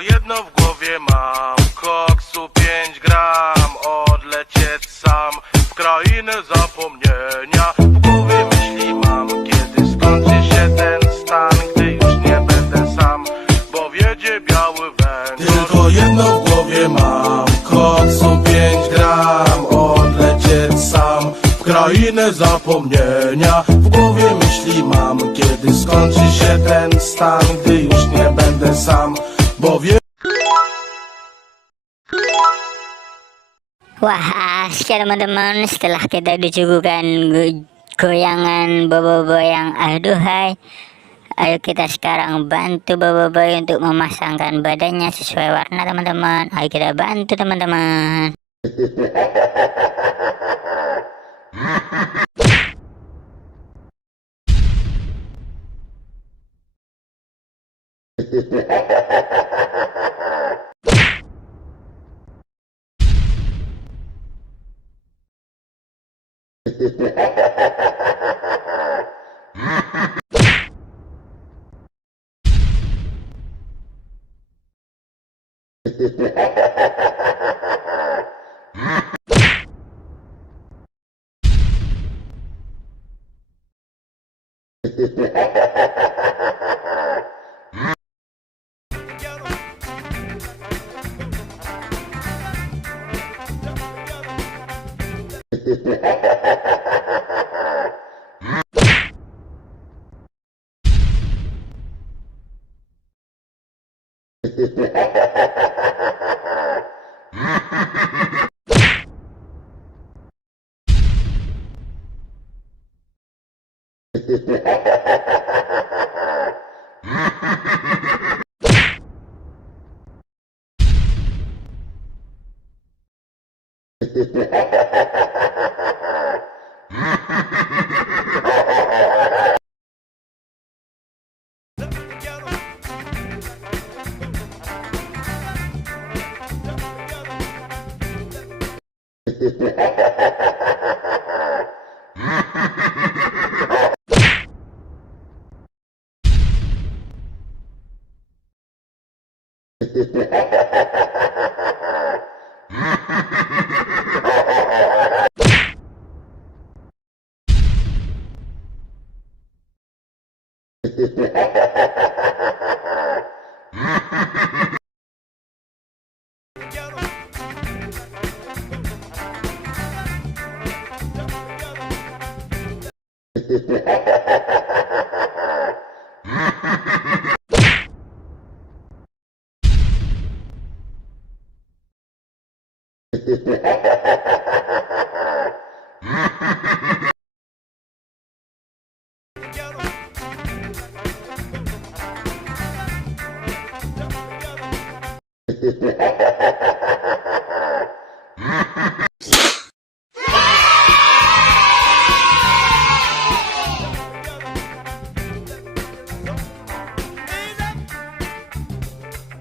Jedno w głowie mam, koksu 5 gram, odlecieć sam w krainę zapomnienia. W głowie myśli mam, kiedy skończy się ten stan, gdy już nie będę sam, bo wiedzie biały węgiel. Tylko jedno w głowie mam, koksu 5 gram, odlecieć sam w krainę zapomnienia. W głowie myśli mam, kiedy skończy się ten stan, gdy już nie będę sam, bo wie... Wah, teman-teman, setelah kita disuguhkan goyangan Boboiboy yang aduhai, ayo kita sekarang bantu Boboiboy untuk memasangkan badannya sesuai warna, teman-teman. Ayo kita bantu, teman-teman.